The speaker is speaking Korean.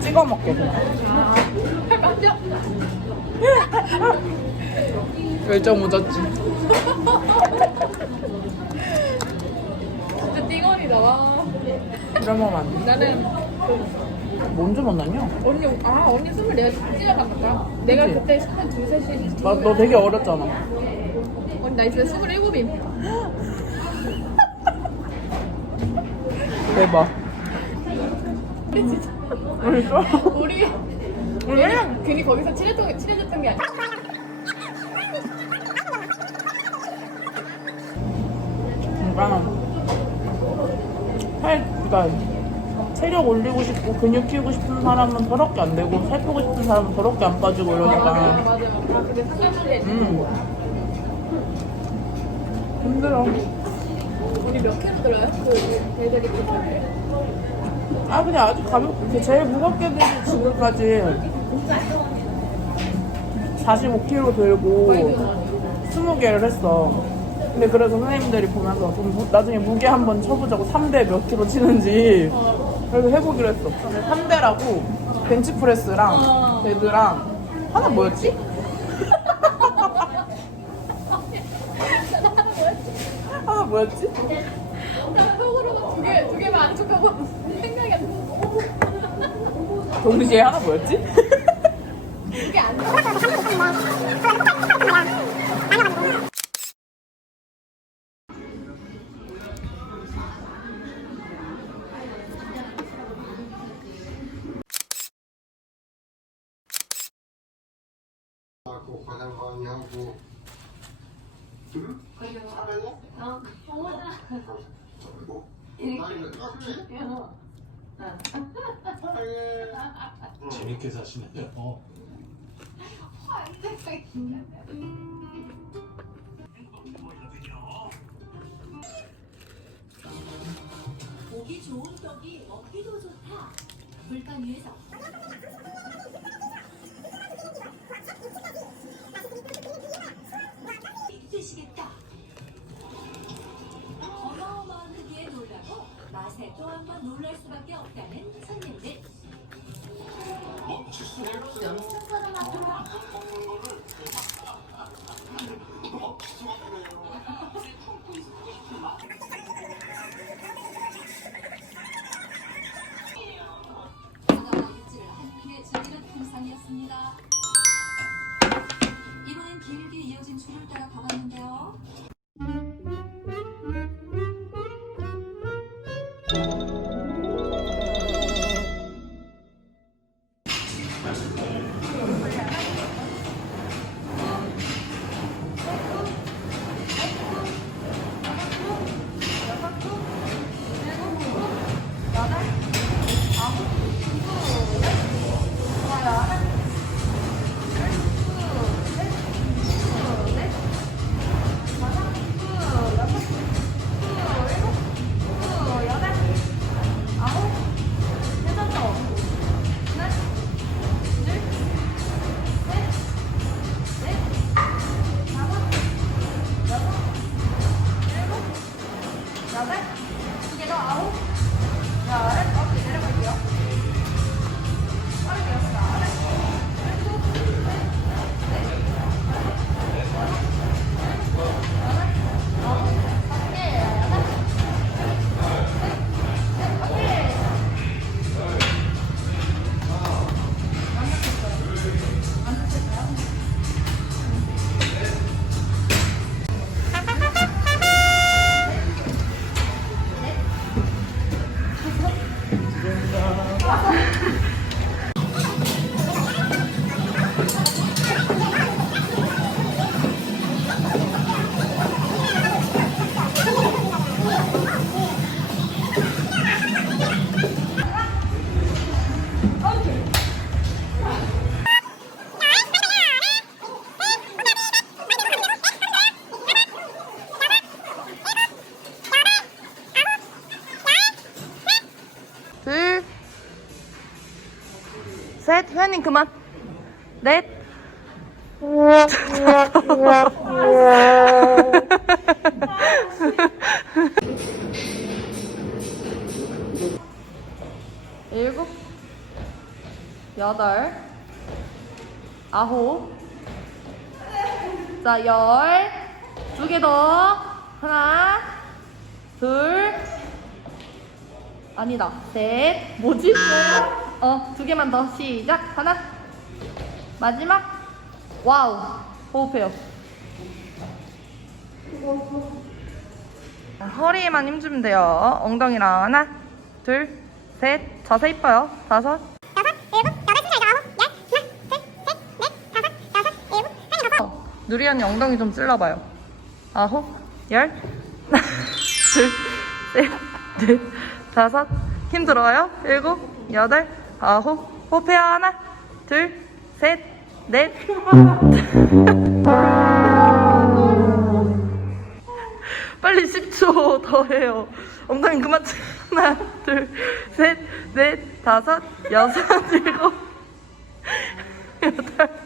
찍어 먹게 그냥. 열정 묻었지. 진짜 띵언이다 와 이러면 안 돼. 나는 뭔지 만났냐? 언니 아 언니 스물 내가 찌어간 거다 내가 그치? 그때 한 두세 시 나, 너 되게 어렸잖아. 언니 나 이제 스물 일곱임 대박. 진짜 진짜? 우리 우리랑 괜히 거기서 친했던 친해졌던 게 아니야. 그러니까 살, 그러니까 체력 올리고 싶고 근육 키우고 싶은 사람은 더럽게 안 되고 살 빼고 싶은 사람은 더럽게 안 빠지고 이러니까. 맞아. 맞아 근데 음. 힘들어. 우리 몇 킬로 들어요? 그 애들이 그때 아 그냥 아주 가볍게 제일 무겁게 들지 지금까지 45kg 들고 20개를 했어 근데 그래서 선생님들이 보면서 좀 무- 나중에 무게 한번 쳐보자고 3대 몇 킬로 치는지 그래서 해보기로 했어 3대라고 벤치프레스랑 어. 데드랑 하나 뭐였지? 하나 뭐였지? 나 속으로 두개 두 개만 안 나. 동시에 하나 뭐였지? 하고 많이 하고 응? 하면은? 어, 나이는 깎지? 사랑해 재밌게 사시네요. 어. 보기 좋은 떡이 먹기도 좋다. 불판 위에서 이번엔 길게 이어진 줄을 따라 가봤는데요. ました。 둘, 셋, 회원님 그만. 넷. 일곱, 여덟, 아홉, 자, 열, 두 개 더, 하나, 둘, 아니다, 셋, 뭐지? 어, 두 개만 더, 시작, 하나, 마지막, 와우, 호흡해요. 허리에만 힘주면 돼요. 엉덩이랑 하나, 둘, 셋, 자세 이뻐요. 다섯, 어, 누리 언니 엉덩이 좀 찔러봐요. 아홉, 열, 하나, 둘, 셋, 넷, 다섯, 힘 들어요. 일곱, 여덟, 아, 호, 호페 하나, 둘, 셋, 넷. 빨리 10초 더 해요. 엉덩이 그만 쳐. 하나, 둘, 셋, 넷, 다섯, 여섯, 일곱, 여덟.